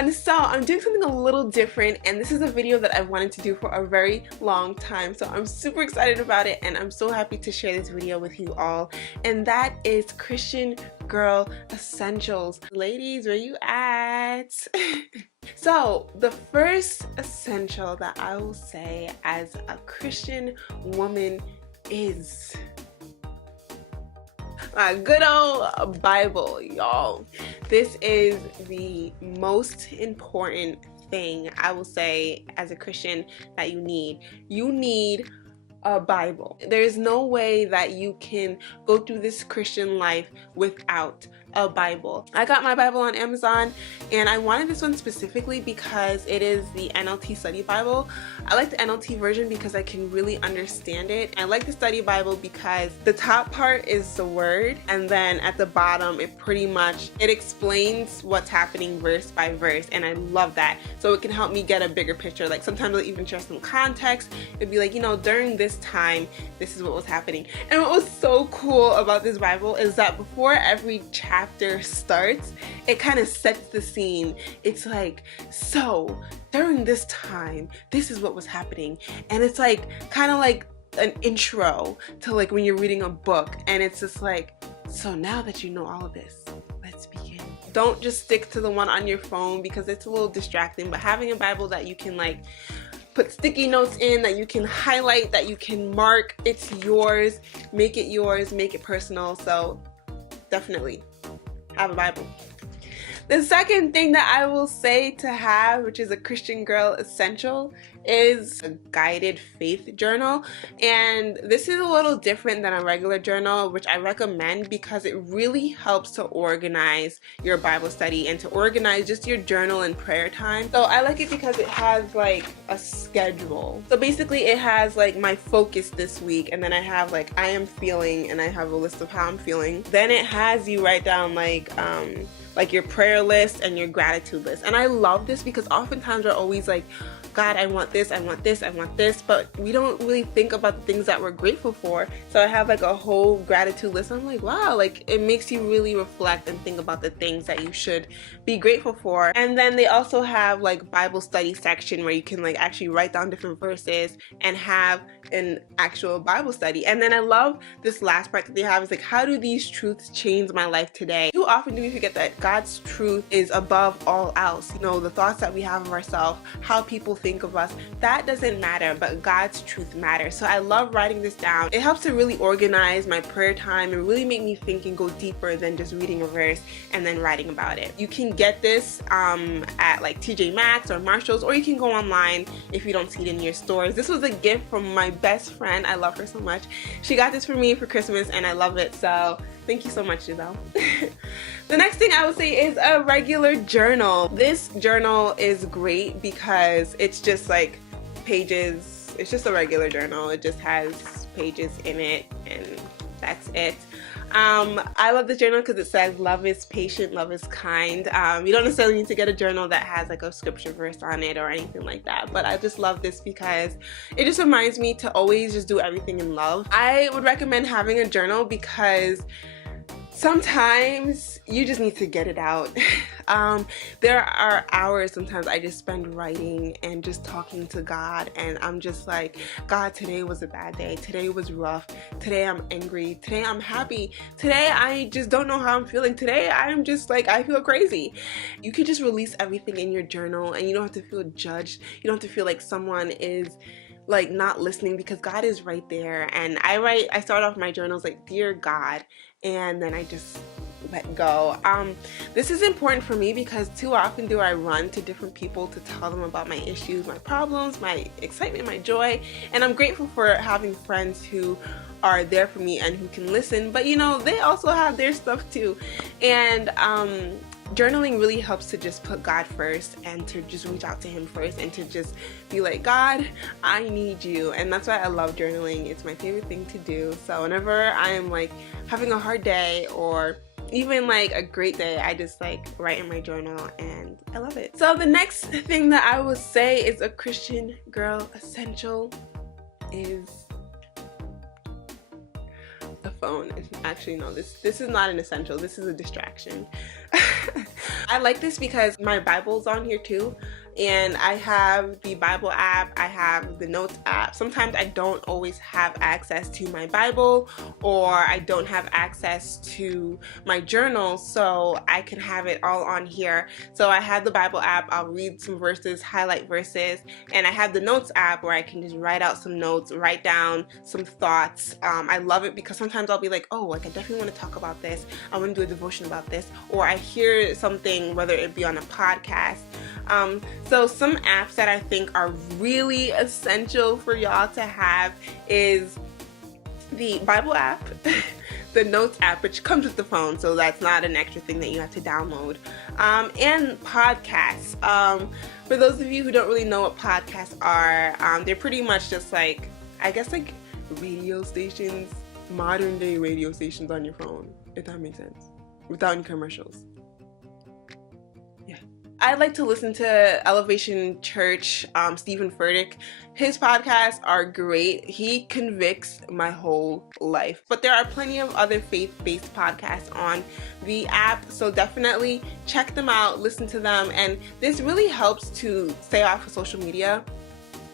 everyone, so I'm doing something a little different, and this is a video that I've wanted to do for a very long time, so I'm super excited about it and I'm so happy to share this video with you all, and that is Christian Girl Essentials. Ladies, where you at? So the first essential that I will say as a Christian woman is a good old Bible, y'all. This is the most important thing I will say as a Christian that you need. You need a Bible. There's no way that you can go through this Christian life without a Bible. I got my Bible on Amazon, and I wanted this one specifically because it is the NLT Study Bible. I like the NLT version because I can really understand it. I like the Study Bible because the top part is the word, and then at the bottom it explains what's happening verse by verse, and I love that. So it can help me get a bigger picture. Like sometimes I'll even share some context. It'd be like, you know, during this time this is what was happening. And what was so cool about this Bible is that before every chapter starts, it kind of sets the scene. It's like, so during this time this is what was happening, and it's like kind of like an intro to like when you're reading a book, and it's just like, so now that you know all of this, let's begin. Don't just stick to the one on your phone because it's a little distracting, but having a Bible that you can like put sticky notes in, that you can highlight, that you can mark, it's yours, make it personal. So definitely have a Bible. The second thing that I will say to have, which is a Christian Girl essential, is a guided faith journal. And this is a little different than a regular journal, which I recommend because it really helps to organize your Bible study and to organize just your journal and prayer time. So I like it because it has like a schedule. So basically it has like my focus this week, and then I have like I am feeling, and I have a list of how I'm feeling. Then it has you write down like your prayer list and your gratitude list. And I love this because oftentimes we're always like, God, I want this, I want this, I want this, but we don't really think about the things that we're grateful for. So I have like a whole gratitude list. I'm like, wow, like it makes you really reflect and think about the things that you should be grateful for. And then they also have like Bible study section where you can like actually write down different verses and have an actual Bible study. And then I love this last part that they have is like, how do these truths change my life today? Too often do we forget that God's truth is above all else. You know, the thoughts that we have of ourselves, how people think of us, that doesn't matter, but God's truth matters. So I love writing this down. It helps to really organize my prayer time and really make me think and go deeper than just reading a verse and then writing about it. You can get this at like TJ Maxx or Marshalls, or you can go online if you don't see it in your stores. This was a gift from my best friend. I love her so much. She got this for me for Christmas and I love it, so thank you so much, Giselle. The next thing I would say is a regular journal. This journal is great because it's just like pages. It's just a regular journal. It just has pages in it and that's it. I love this journal because it says love is patient, love is kind. You don't necessarily need to get a journal that has like a scripture verse on it or anything like that, but I just love this because it just reminds me to always just do everything in love. I would recommend having a journal because sometimes you just need to get it out. There are hours sometimes I just spend writing and just talking to God, and I'm just like, God, today was a bad day. Today was rough. Today I'm angry. Today I'm happy. Today I just don't know how I'm feeling. Today I'm just like, I feel crazy. You can just release everything in your journal, and you don't have to feel judged. You don't have to feel like someone is like not listening, because God is right there. And I start off my journals like, dear God, and then I just let go. This is important for me because too often do I run to different people to tell them about my issues, my problems, my excitement, my joy, and I'm grateful for having friends who are there for me and who can listen, but you know, they also have their stuff too. And journaling really helps to just put God first and to just reach out to him first and to just be like, God, I need you. And that's why I love journaling. It's my favorite thing to do. So whenever I am like having a hard day or even like a great day, I just like write in my journal and I love it. So the next thing that I would say is a Christian Girl essential is a phone. Actually, no, this is not an essential. This is a distraction. I like this because my Bible's on here too, and I have the Bible app, I have the Notes app. Sometimes I don't always have access to my Bible, or I don't have access to my journal, so I can have it all on here. So I have the Bible app, I'll read some verses, highlight verses, and I have the Notes app where I can just write out some notes, write down some thoughts. I love it because sometimes I'll be like, oh, like I definitely want to talk about this, I want to do a devotion about this, or I hear something, whether it be on a podcast. So some apps that I think are really essential for y'all to have is the Bible app, the Notes app, which comes with the phone, so that's not an extra thing that you have to download, and podcasts. For those of you who don't really know what podcasts are, they're pretty much just like, I guess like radio stations, modern day radio stations on your phone, if that makes sense, without any commercials. I like to listen to Elevation Church, Stephen Furtick. His podcasts are great. He convicts my whole life. But there are plenty of other faith-based podcasts on the app, so definitely check them out, listen to them, and this really helps to stay off of social media,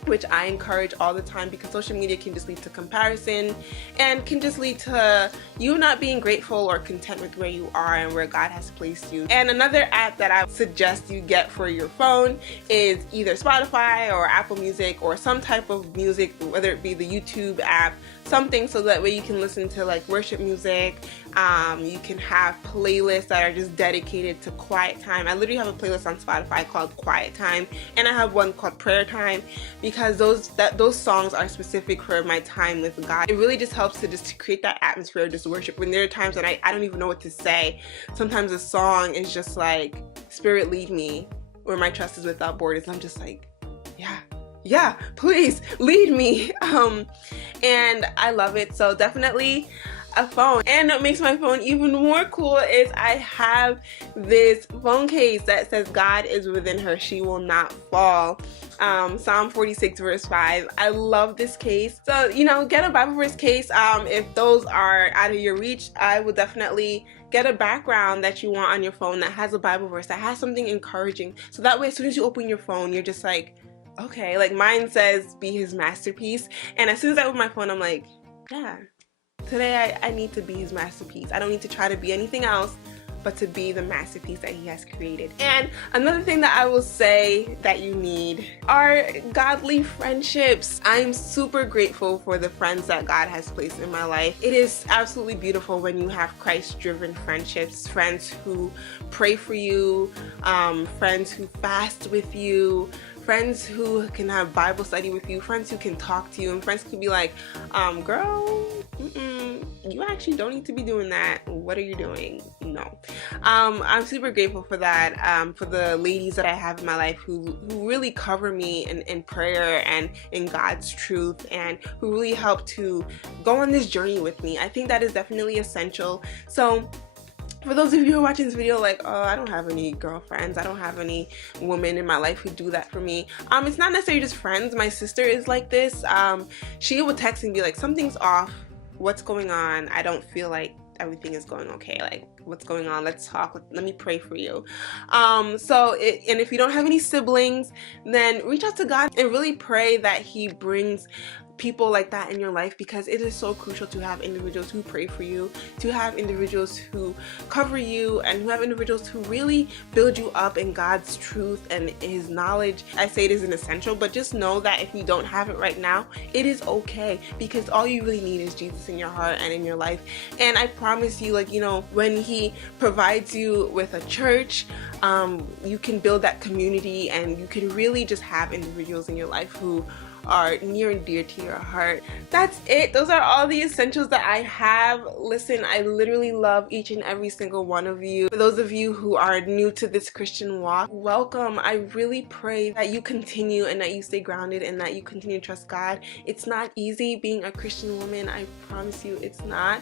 which I encourage all the time, because social media can just lead to comparison and can just lead to you not being grateful or content with where you are and where God has placed you. And another app that I suggest you get for your phone is either Spotify or Apple Music or some type of music, whether it be the YouTube app, something, so that way you can listen to like worship music. You can have playlists that are just dedicated to quiet time. I literally have a playlist on Spotify called Quiet Time, and I have one called Prayer Time, because those songs are specific for my time with God. It really just helps to just create that atmosphere of just worship. When there are times that I don't even know what to say, sometimes a song is just like, Spirit lead me, or My Trust is Without Borders, and I'm just like, yeah, please lead me. And I love it. So definitely a phone. And what makes my phone even more cool is I have this phone case that says, God is within her, she will not fall. Psalm 46 verse 5. I love this case. So, get a Bible verse case. If those are out of your reach, I would definitely get a background that you want on your phone that has a Bible verse, that has something encouraging. So that way, as soon as you open your phone, you're just like, okay, like mine says, be his masterpiece. And as soon as I open my phone, I'm like, yeah, today I need to be his masterpiece. I don't need to try to be anything else but to be the masterpiece that he has created. And another thing that I will say that you need are godly friendships. I'm super grateful for the friends that God has placed in my life. It is absolutely beautiful when you have Christ-driven friendships, friends who pray for you, friends who fast with you, friends who can have Bible study with you, friends who can talk to you, and friends can be like, girl, you actually don't need to be doing that. What are you doing? No. I'm super grateful for that, for the ladies that I have in my life who really cover me in prayer and in God's truth, and who really help to go on this journey with me. I think that is definitely essential. So for those of you who are watching this video like, oh, I don't have any girlfriends, I don't have any women in my life who do that for me. It's not necessarily just friends. My sister is like this. She would text and be like, something's off. What's going on? I don't feel like everything is going okay. Like, what's going on? Let's talk. Let me pray for you. And if you don't have any siblings, then reach out to God and really pray that he brings people like that in your life, because it is so crucial to have individuals who pray for you, to have individuals who cover you, and who have individuals who really build you up in God's truth and his knowledge. I say it is an essential, but just know that if you don't have it right now, it is okay, because all you really need is Jesus in your heart and in your life. And I promise you, when he provides you with a church, you can build that community, and you can really just have individuals in your life who are near and dear to your heart. That's it. Those are all the essentials that I have. Listen, I literally love each and every single one of you. For those of you who are new to this Christian walk, welcome. I really pray that you continue and that you stay grounded and that you continue to trust God. It's not easy being a Christian woman. I promise you it's not,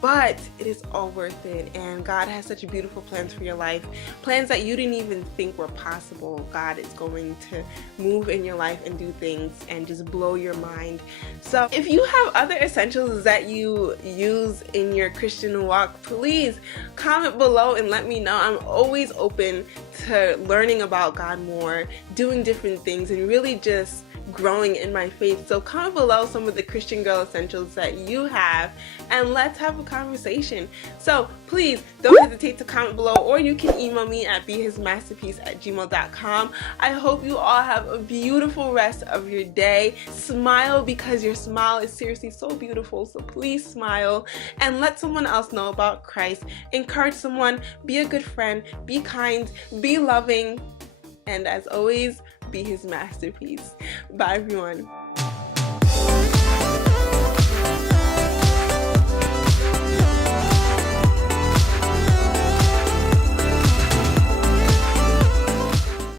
but it is all worth it. And God has such beautiful plans for your life. Plans that you didn't even think were possible. God is going to move in your life and do things and just blow your mind. So if you have other essentials that you use in your Christian walk, please comment below and let me know. I'm always open to learning about God more, doing different things, and really just growing in my faith. So comment below some of the Christian girl essentials that you have, and let's have a conversation. So please don't hesitate to comment below, or you can email me at behismasterpiece@gmail.com. I hope you all have a beautiful rest of your day. Smile, because your smile is seriously so beautiful. So please smile and let someone else know about Christ. Encourage someone, be a good friend, be kind, be loving, and as always, be his masterpiece. Bye everyone.